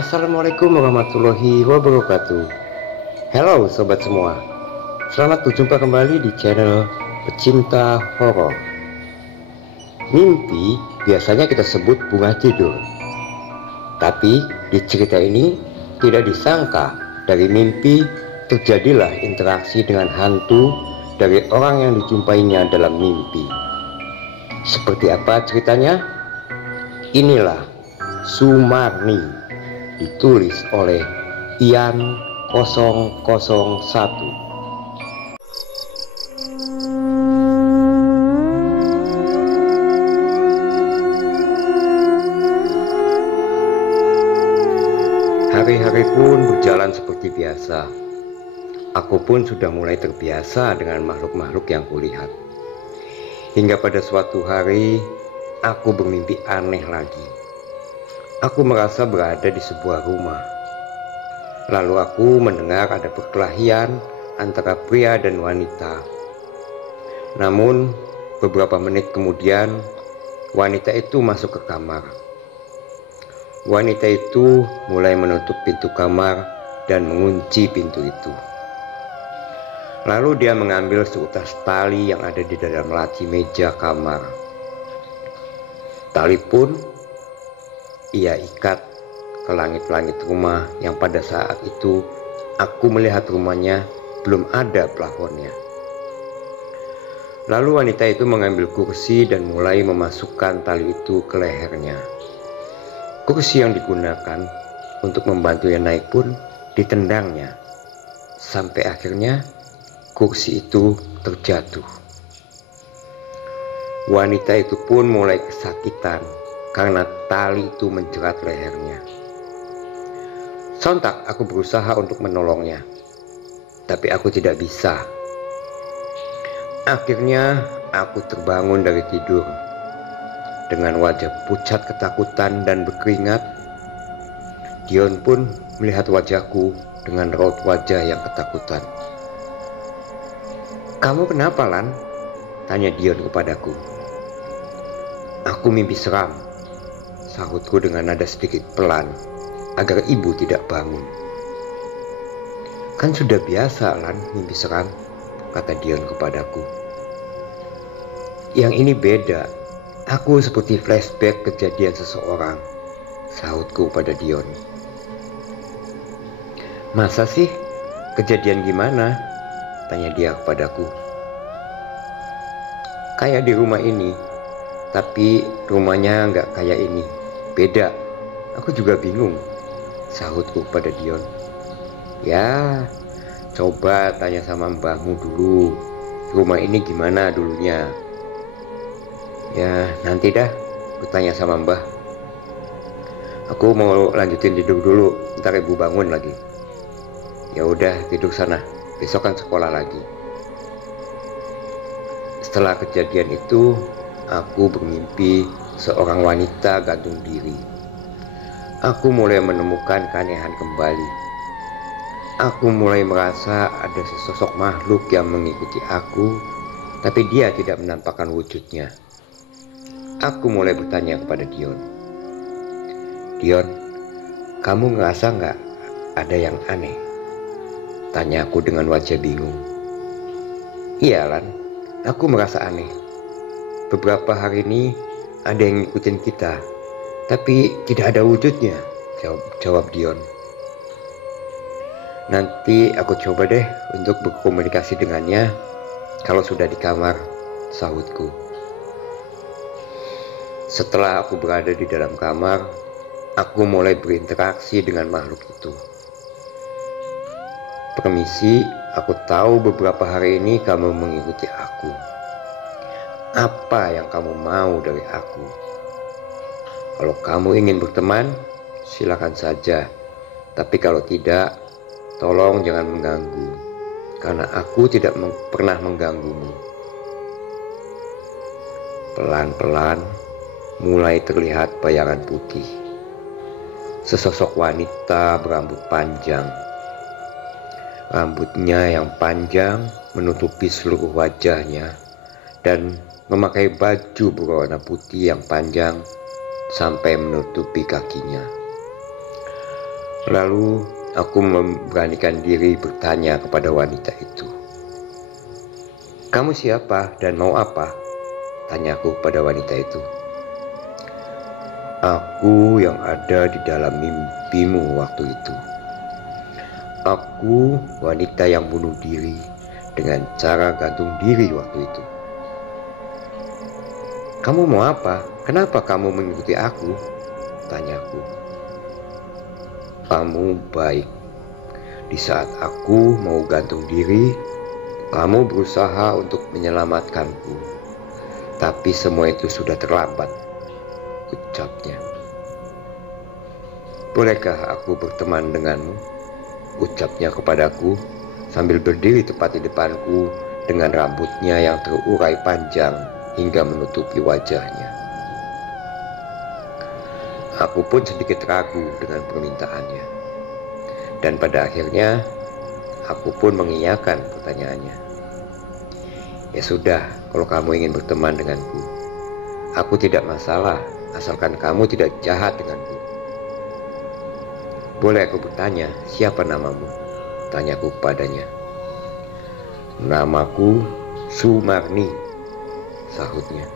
Assalamualaikum warahmatullahi wabarakatuh. Halo sobat semua, selamat berjumpa kembali di channel Pecinta Horor. Mimpi biasanya kita sebut bunga tidur, tapi di cerita ini tidak disangka dari mimpi terjadilah interaksi dengan hantu dari orang yang dijumpainya dalam mimpi. Seperti apa ceritanya? Inilah Sumarni, ditulis oleh Ian 001. Hari-hari pun berjalan seperti biasa. Aku pun sudah mulai terbiasa dengan makhluk-makhluk yang kulihat. Hingga pada suatu hari, aku bermimpi aneh lagi. Aku merasa berada di sebuah rumah. Lalu aku mendengar ada perkelahian antara pria dan wanita. Namun beberapa menit kemudian wanita itu masuk ke kamar. Wanita itu mulai menutup pintu kamar dan mengunci pintu itu. Lalu dia mengambil seutas tali yang ada di dalam laci meja kamar. Tali pun ia ikat ke langit-langit rumah yang pada saat itu aku melihat rumahnya belum ada plafonnya. Lalu wanita itu mengambil kursi dan mulai memasukkan tali itu ke lehernya. Kursi yang digunakan untuk membantunya naik pun ditendangnya, sampai akhirnya kursi itu terjatuh. Wanita itu pun mulai kesakitan karena tali itu menjerat lehernya. Sontak aku berusaha untuk menolongnya, tapi aku tidak bisa. Akhirnya aku terbangun dari tidur. Dengan wajah pucat ketakutan dan berkeringat, Dion pun melihat wajahku dengan raut wajah yang ketakutan. "Kamu kenapa, Lan?" tanya Dion kepadaku. "Aku mimpi seram," sahutku dengan nada sedikit pelan agar ibu tidak bangun. "Kan sudah biasa, Lan, mimpi seram," kata Dion kepadaku. "Yang ini beda. Aku seperti flashback kejadian seseorang," sahutku pada Dion. "Masa sih? Kejadian gimana?" tanya dia kepadaku. "Kayak di rumah ini, tapi rumahnya nggak kayak ini. Beda. Aku juga bingung," sahutku pada Dion. "Ya, coba tanya sama mbahmu dulu. Rumah ini gimana dulunya?" "Ya, nanti dah, aku tanya sama mbah. Aku mau lanjutin tidur dulu, ntar ibu bangun lagi." "Ya udah, tidur sana. Besok kan sekolah lagi." Setelah kejadian itu, aku bermimpi seorang wanita gantung diri. Aku mulai menemukan keanehan kembali. Aku mulai merasa ada sesosok makhluk yang mengikuti aku, tapi dia tidak menampakkan wujudnya. Aku mulai bertanya kepada Dion. "Dion, kamu ngerasa nggak ada yang aneh?" tanya aku dengan wajah bingung. "Iya, Lan, aku merasa aneh. Beberapa hari ini ada yang ngikutin kita, tapi tidak ada wujudnya," jawab Dion. "Nanti aku coba deh untuk berkomunikasi dengannya kalau sudah di kamar," sahutku. Setelah aku berada di dalam kamar, aku mulai berinteraksi dengan makhluk itu. "Permisi, aku tahu beberapa hari ini kamu mengikuti aku. Apa yang kamu mau dari aku? Kalau kamu ingin berteman, silakan saja. Tapi kalau tidak, tolong jangan mengganggu, karena aku tidak pernah mengganggumu." Pelan-pelan mulai terlihat bayangan putih. Sesosok wanita berambut panjang. Rambutnya yang panjang menutupi seluruh wajahnya dan memakai baju berwarna putih yang panjang sampai menutupi kakinya. Lalu aku memberanikan diri bertanya kepada wanita itu. "Kamu siapa dan mau apa?" tanyaku pada wanita itu. "Aku yang ada di dalam mimpimu waktu itu. Aku wanita yang bunuh diri dengan cara gantung diri waktu itu." "Kamu mau apa? Kenapa kamu mengikuti aku?" tanyaku. "Kamu baik. Di saat aku mau gantung diri, kamu berusaha untuk menyelamatkanku. Tapi semua itu sudah terlambat," ucapnya. "Bolehkah aku berteman denganmu?" ucapnya kepadaku sambil berdiri tepat di depanku dengan rambutnya yang terurai panjang hingga menutupi wajahnya. Aku pun sedikit ragu dengan permintaannya. Dan pada akhirnya aku pun mengiyakan pertanyaannya. "Ya sudah, kalau kamu ingin berteman denganku, aku tidak masalah asalkan kamu tidak jahat denganku." "Boleh aku bertanya, siapa namamu?" tanyaku padanya. "Namaku Sumarni," sahutnya.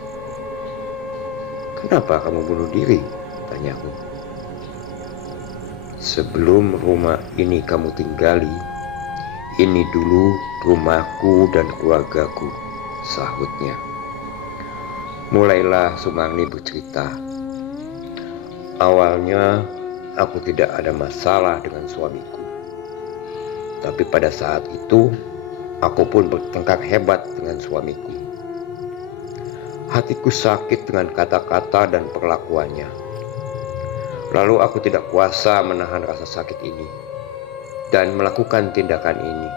"Kenapa kamu bunuh diri?" tanyaku. "Sebelum rumah ini kamu tinggali, ini dulu rumahku dan keluargaku," sahutnya. Mulailah Sumarni bercerita. "Awalnya aku tidak ada masalah dengan suamiku. Tapi pada saat itu aku pun bertengkar hebat dengan suamiku. Hatiku sakit dengan kata-kata dan perlakuannya. Lalu aku tidak kuasa menahan rasa sakit ini dan melakukan tindakan ini.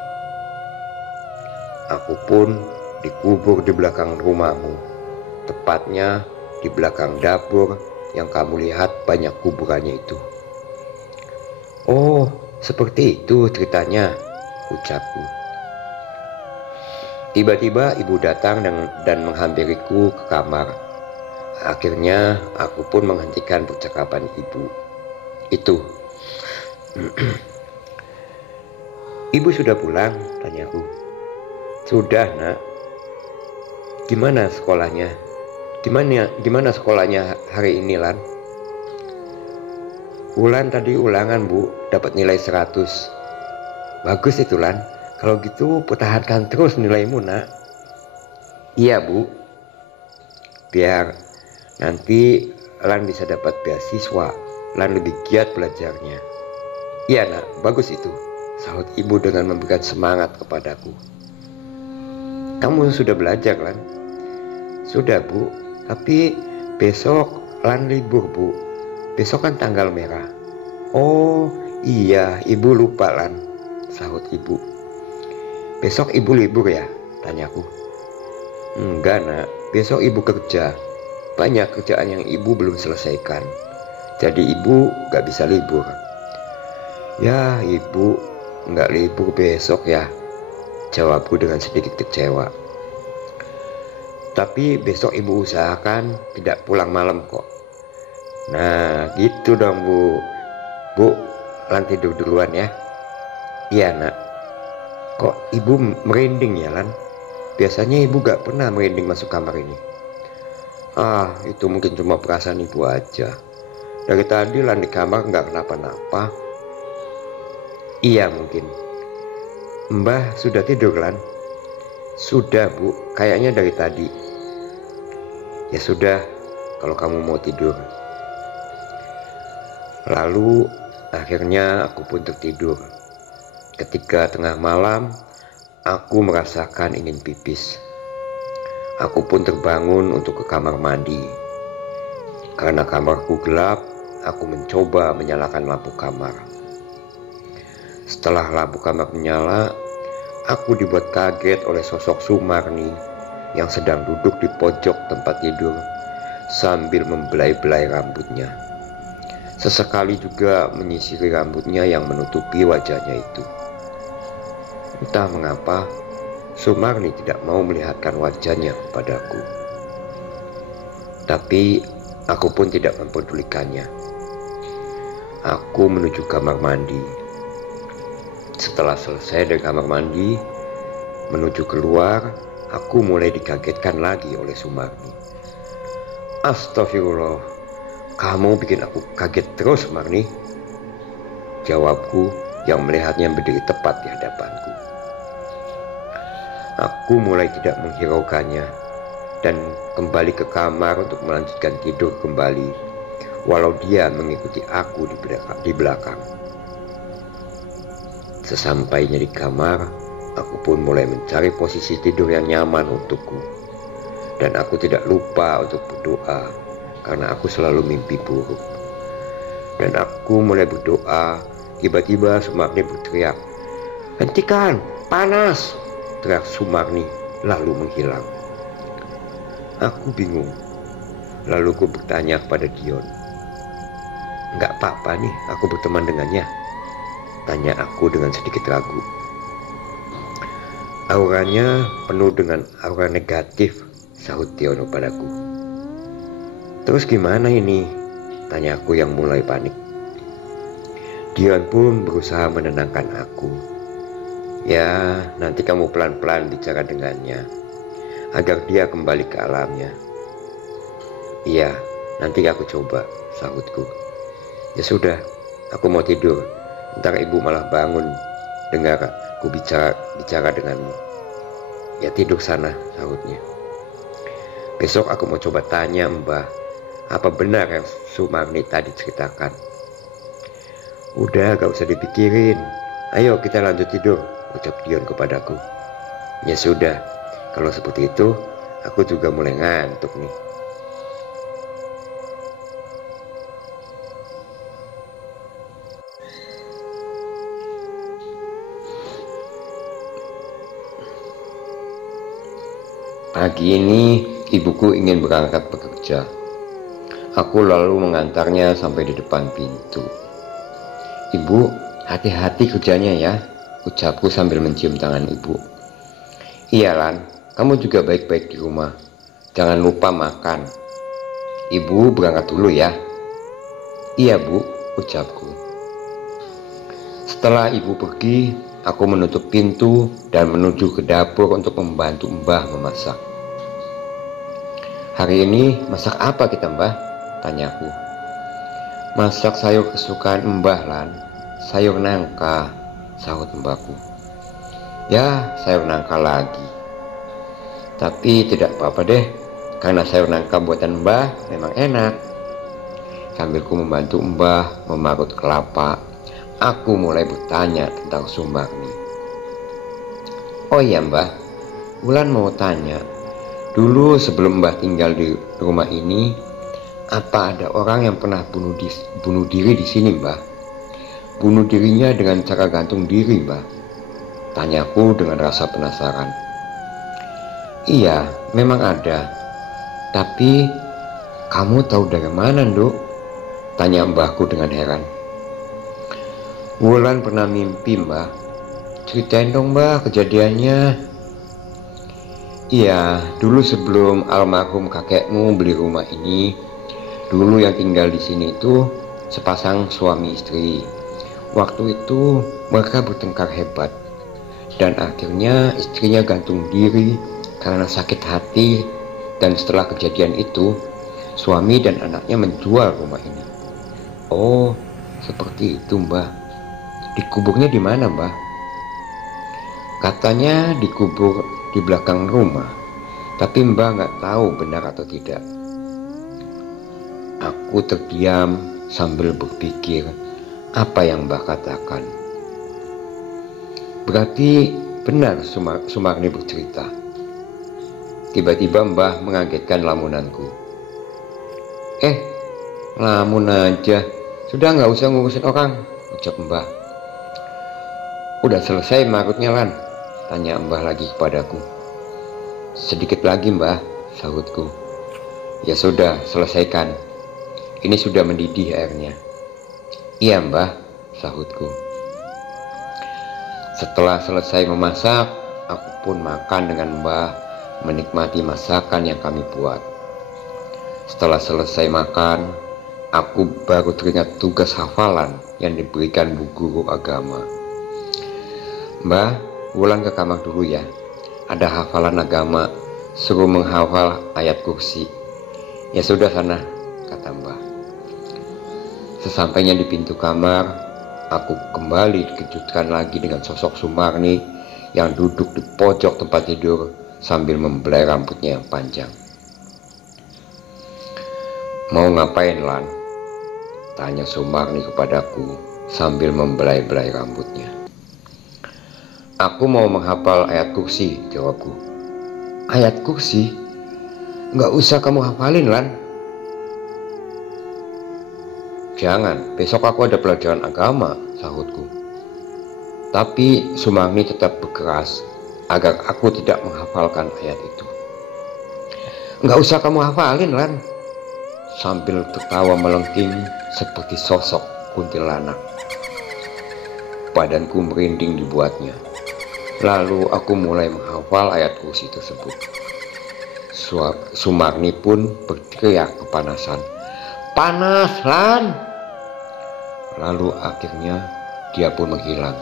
Aku pun dikubur di belakang rumahmu, tepatnya di belakang dapur yang kamu lihat banyak kuburannya itu." "Oh, seperti itu ceritanya," ucapku. Tiba-tiba ibu datang dan menghampiriku ke kamar. Akhirnya aku pun menghentikan percakapan ibu itu. "Ibu sudah pulang?" tanyaku. "Sudah, Nak." Gimana sekolahnya? Gimana sekolahnya hari ini, Lan?" "Ulan tadi ulangan, Bu, dapat nilai 100. "Bagus itu, Lan. Kalau gitu pertahankan terus nilaimu, Nak." "Iya, Bu. Biar nanti Lan bisa dapat beasiswa. Lan lebih giat belajarnya." "Iya, Nak, bagus itu," sahut ibu dengan memberikan semangat kepadaku. "Kamu sudah belajar, Lan?" "Sudah, Bu. Tapi besok Lan libur, Bu. Besok kan tanggal merah." "Oh iya, ibu lupa, Lan," sahut ibu. "Besok ibu libur ya?" tanyaku. "Enggak, Nak. Besok ibu kerja. Banyak kerjaan yang ibu belum selesaikan. Jadi ibu gak bisa libur." "Ya, ibu gak libur besok ya?" jawabku dengan sedikit kecewa. "Tapi besok ibu usahakan tidak pulang malam kok." "Nah gitu dong, Bu. Bu, Lan tidur duluan ya." "Iya, Nak." "Kok ibu merinding ya, Lan? Biasanya ibu gak pernah merinding masuk kamar ini." "Ah, itu mungkin cuma perasaan ibu aja. Dari tadi Lan di kamar gak kenapa-napa." "Iya mungkin." "Mbah sudah tidur, Lan?" "Sudah, Bu. Kayaknya dari tadi." "Ya sudah, kalau kamu mau tidur." Lalu akhirnya aku pun tertidur. Ketika tengah malam, aku merasakan ingin pipis. Aku pun terbangun untuk ke kamar mandi. Karena kamarku gelap, aku mencoba menyalakan lampu kamar. Setelah lampu kamar menyala, aku dibuat kaget oleh sosok Sumarni yang sedang duduk di pojok tempat tidur sambil membelai-belai rambutnya. Sesekali juga menyisiri rambutnya yang menutupi wajahnya itu. Entah mengapa, Sumarni tidak mau melihatkan wajahnya kepadaku. Tapi aku pun tidak mempedulikannya. Aku menuju kamar mandi. Setelah selesai dari kamar mandi, menuju keluar, aku mulai dikagetkan lagi oleh Sumarni. Astagfirullah, kamu bikin aku kaget terus, Sumarni. Jawabku yang melihatnya berdiri tepat di hadapanku. Aku mulai tidak menghiraukannya dan kembali ke kamar untuk melanjutkan tidur kembali, walau dia mengikuti aku di belakang. Sesampainya di kamar, aku pun mulai mencari posisi tidur yang nyaman untukku. Dan aku tidak lupa untuk berdoa, karena aku selalu mimpi buruk. Dan aku mulai berdoa, tiba-tiba Sumarni berteriak, "Hentikan, panas!" Teriak Sumarni, lalu menghilang. Aku bingung, lalu aku bertanya kepada Dion, "Nggak apa-apa nih aku berteman dengannya?" Tanya aku dengan sedikit ragu. "Auranya penuh dengan aura negatif," sahut Tiono padaku. "Terus gimana ini?" Tanya aku yang mulai panik. Dion pun berusaha menenangkan aku. "Ya, nanti kamu pelan-pelan bicara dengannya, agar dia kembali ke alamnya." "Iya, nanti aku coba," sahutku. "Ya sudah, aku mau tidur. Ntar ibu malah bangun dengar aku bicara denganmu." "Ya tidur sana," sahutnya. "Besok aku mau coba tanya Mbah, apa benar yang Sumarni tadi ceritakan." "Udah, gak usah dipikirin. Ayo kita lanjut tidur," ucap Dion kepadaku. Ya sudah, kalau seperti itu, aku juga mulai ngantuk nih. Pagi ini ibuku ingin berangkat bekerja. Aku lalu mengantarnya sampai di depan pintu. "Ibu, hati-hati kerjanya ya," ucapku sambil mencium tangan ibu. "Iya Lan, kamu juga baik-baik di rumah. Jangan lupa makan. Ibu berangkat dulu ya." "Iya Bu," ucapku. Setelah ibu pergi, aku menutup pintu dan menuju ke dapur untuk membantu Mbah memasak. "Hari ini masak apa kita Mbah?" tanyaku. "Masak sayur kesukaan Mbah Lan, sayur nangka," sahut mbahku. "Ya, sayur nangka lagi. Tapi tidak apa-apa deh, karena sayur nangka buatan Mbah memang enak." Sambil ku membantu Mbah memarut kelapa, aku mulai bertanya tentang Sumarni. "Oh iya Mbah, Wulan mau tanya, dulu sebelum Mbah tinggal di rumah ini, apa ada orang yang pernah bunuh diri di sini Mbah? Bunuh dirinya dengan cara gantung diri Mbah?" tanyaku dengan rasa penasaran. "Iya, memang ada. Tapi kamu tahu dari mana, Nduk?" tanya mbahku dengan heran. "Wulan pernah mimpi Mbah. Ceritain dong Mbah kejadiannya." "Iya, dulu sebelum almarhum kakekmu beli rumah ini, dulu yang tinggal di sini itu sepasang suami istri. Waktu itu mereka bertengkar hebat, dan akhirnya istrinya gantung diri karena sakit hati. Dan setelah kejadian itu, suami dan anaknya menjual rumah ini." "Oh, seperti itu Mbah. Dikuburnya di mana Mbah?" "Katanya dikubur di belakang rumah, tapi Mbah nggak tahu benar atau tidak." Aku terdiam sambil berpikir apa yang Mbah katakan. Berarti benar Sumarni bercerita. Tiba-tiba Mbah mengagetkan lamunanku. Lamun aja, sudah nggak usah ngurusin orang," ucap Mbah. "Udah selesai marutnya Lan?" tanya Mbah lagi kepadaku. "Sedikit lagi Mbah," sahutku. "Ya sudah, selesaikan. Ini sudah mendidih airnya." "Iya Mbah," sahutku. Setelah selesai memasak, aku pun makan dengan Mbah, menikmati masakan yang kami buat. Setelah selesai makan, aku baru teringat tugas hafalan yang diberikan bu guru agama. Mbah, Wulan ke kamar dulu ya. Ada hafalan agama, suruh menghafal ayat kursi. Ya sudah sana, kata Mbah. Sesampainya di pintu kamar, aku kembali dikejutkan lagi dengan sosok Sumarni yang duduk di pojok tempat tidur sambil membelai rambutnya yang panjang. Mau ngapain, Lan? Tanya Sumarni kepadaku sambil membelai-belai rambutnya. Aku mau menghafal ayat kursi, jawabku. Ayat kursi? Nggak usah kamu hafalin, Lan. Jangan, besok aku ada pelajaran agama, sahutku. Tapi Sumarni tetap berkeras agar aku tidak menghafalkan ayat itu. Nggak usah kamu hafalin, Lan. Sambil tertawa melengking seperti sosok kuntilanak. Badanku merinding dibuatnya. Lalu aku mulai menghafal ayat kursi tersebut. Sumarni pun berteriak kepanasan. Panas, Lan! Lalu akhirnya dia pun menghilang.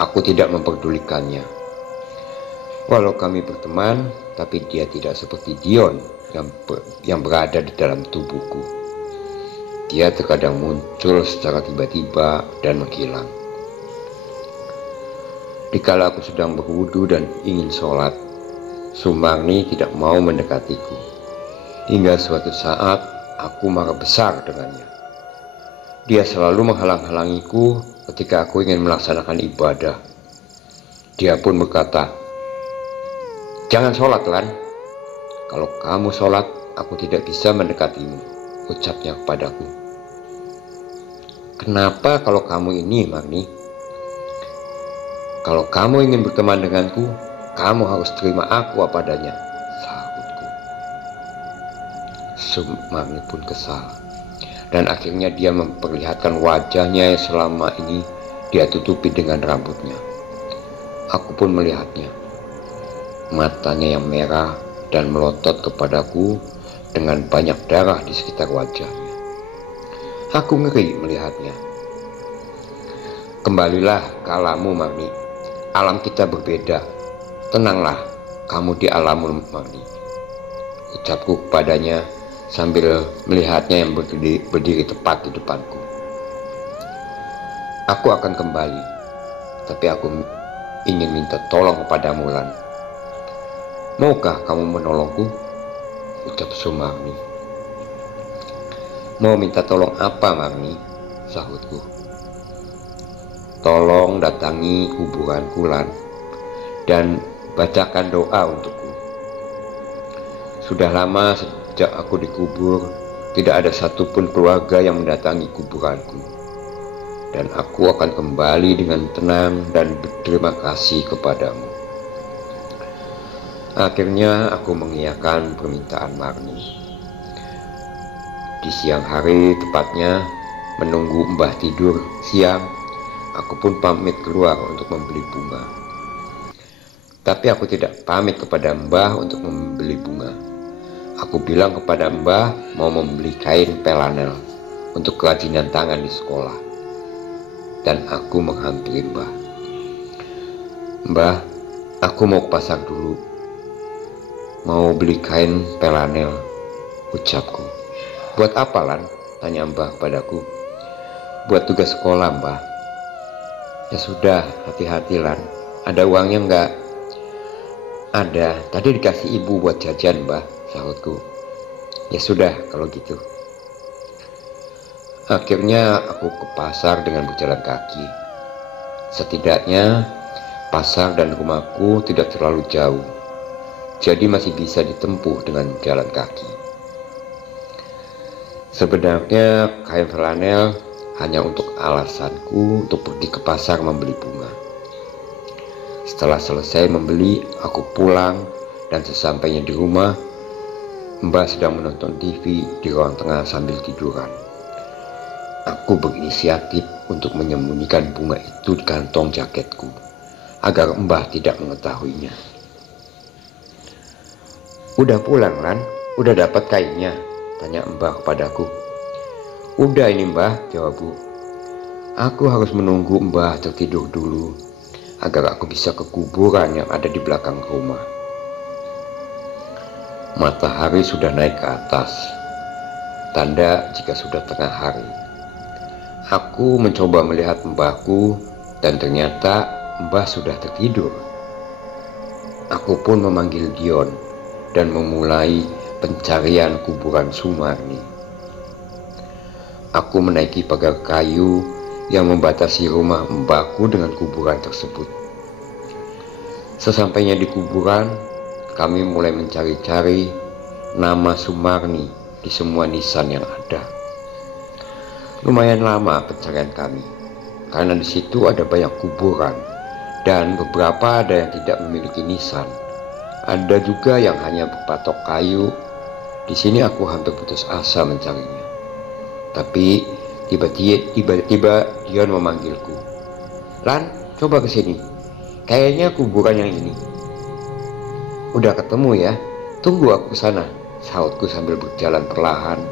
Aku tidak memperdulikannya. Walau kami berteman, tapi dia tidak seperti Dion yang berada di dalam tubuhku. Dia terkadang muncul secara tiba-tiba dan menghilang. Dikala aku sedang berwudu dan ingin sholat, Sumarni tidak mau mendekatiku. Hingga suatu saat aku marah besar dengannya. Dia selalu menghalang-halangiku ketika aku ingin melaksanakan ibadah. Dia pun berkata, jangan sholat, Lan. Kalau kamu sholat, aku tidak bisa mendekatimu, ucapnya kepadaku. Kenapa kalau kamu ini, Marni? Kalau kamu ingin berteman denganku, kamu harus terima aku apa adanya, sahutku. Sumarni pun kesal. Dan akhirnya dia memperlihatkan wajahnya yang selama ini dia tutupi dengan rambutnya. Aku pun melihatnya. Matanya yang merah dan melotot kepadaku dengan banyak darah di sekitar wajahnya. Aku ngeri melihatnya. Kembalilah ke alammu, Marni. Alam kita berbeda. Tenanglah, kamu di alammu, Marni. Ucapku kepadanya sambil melihatnya yang berdiri tepat di depanku. Aku akan kembali, tapi aku ingin minta tolong kepadamu, Lan. Maukah kamu menolongku? Ucap Sumarni. Mau minta tolong apa, Marni? Sahutku. Tolong datangi kuburanku, Lan, dan bacakan doa untukku. Sudah lama sejak aku dikubur, tidak ada satupun keluarga yang mendatangi kuburanku. Dan aku akan kembali dengan tenang dan berterima kasih kepadamu. Akhirnya aku mengiyakan permintaan Marni. Di siang hari tepatnya, menunggu Mbah tidur siang, aku pun pamit keluar untuk membeli bunga. Tapi aku tidak pamit kepada Mbah untuk membeli bunga. Aku bilang kepada Mbah mau membeli kain pelanel untuk kerajinan tangan di sekolah. Dan aku menghampiri Mbah. Mbah, aku mau ke pasar dulu. Mau beli kain pelanel, ucapku. Buat apa, Lan? Tanya Mbah kepadaku. Buat tugas sekolah, Mbah. Ya sudah, hati-hati, Lan. Ada uangnya enggak? Ada, tadi dikasih ibu buat jajan, Mbah, sahutku. Ya sudah, kalau gitu. Akhirnya aku ke pasar dengan berjalan kaki. Setidaknya pasar dan rumahku tidak terlalu jauh, jadi masih bisa ditempuh dengan jalan kaki. Sebenarnya kain flanel hanya untuk alasanku untuk pergi ke pasar membeli bunga. Setelah selesai membeli, aku pulang dan sesampainya di rumah, Mbah sedang menonton TV di ruang tengah sambil tiduran. Aku berinisiatif untuk menyembunyikan bunga itu di kantong jaketku agar Mbah tidak mengetahuinya. Udah pulang, Lan? Udah dapat kainnya? Tanya Mbah kepadaku. "Udah ini Mbah," jawabku. "Aku harus menunggu Mbah tertidur dulu agar aku bisa ke kuburan yang ada di belakang rumah." Matahari sudah naik ke atas, tanda jika sudah tengah hari. Aku mencoba melihat mbahku dan ternyata Mbah sudah tertidur. Aku pun memanggil Dion dan memulai pencarian kuburan Sumarni. Aku menaiki pagar kayu yang membatasi rumah mbahku dengan kuburan tersebut. Sesampainya di kuburan, kami mulai mencari-cari nama Sumarni di semua nisan yang ada. Lumayan lama pencarian kami, karena di situ ada banyak kuburan dan beberapa ada yang tidak memiliki nisan. Ada juga yang hanya berpatok kayu. Di sini aku hampir putus asa mencarinya. Tapi tiba-tiba Dion memanggilku. "Lan, coba ke sini. Kayaknya kuburan yang ini." "Udah ketemu ya? Tunggu aku sana," sahutku sambil berjalan perlahan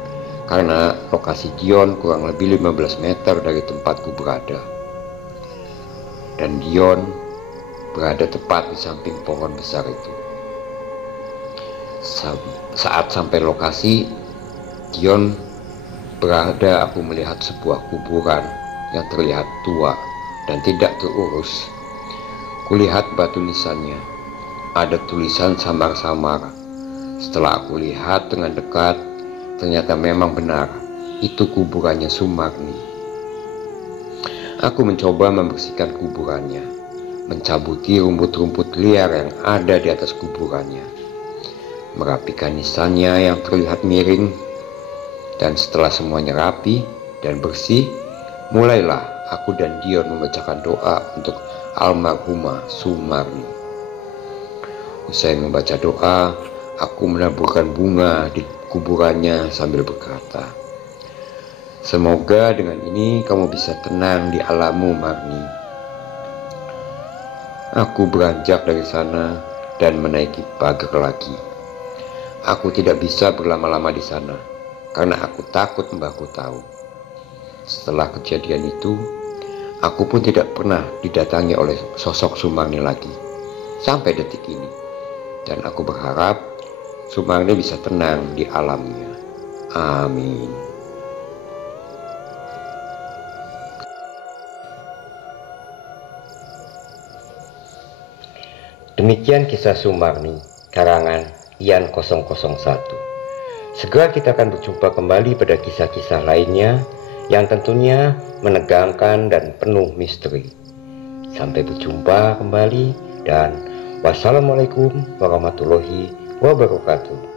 karena lokasi Dion kurang lebih 15 meter dari tempatku berada. Dan Dion berada tepat di samping pohon besar itu. Saat sampai lokasi, Dion berada, aku melihat sebuah kuburan yang terlihat tua dan tidak terurus. Kulihat batu nisannya, ada tulisan samar-samar. Setelah aku lihat dengan dekat, ternyata memang benar, itu kuburannya Sumarni. Aku mencoba membersihkan kuburannya, mencabuti rumput-rumput liar yang ada di atas kuburannya, merapikan nisannya yang terlihat miring. Dan setelah semuanya rapi dan bersih, mulailah aku dan Dion membacakan doa untuk almarhumah Sumarni. Usai membaca doa, aku menaburkan bunga di kuburannya sambil berkata, "Semoga dengan ini kamu bisa tenang di alammu, Marni." Aku beranjak dari sana dan menaiki pagar lagi. Aku tidak bisa berlama-lama di sana karena aku takut mbahku tahu. Setelah kejadian itu, aku pun tidak pernah didatangi oleh sosok Sumarni lagi sampai detik ini. Dan aku berharap Sumarni bisa tenang di alamnya. Amin. Demikian kisah Sumarni, karangan Ian 001. Segera kita akan berjumpa kembali pada kisah-kisah lainnya yang tentunya menegangkan dan penuh misteri. Sampai berjumpa kembali dan wassalamualaikum warahmatullahi wabarakatuh.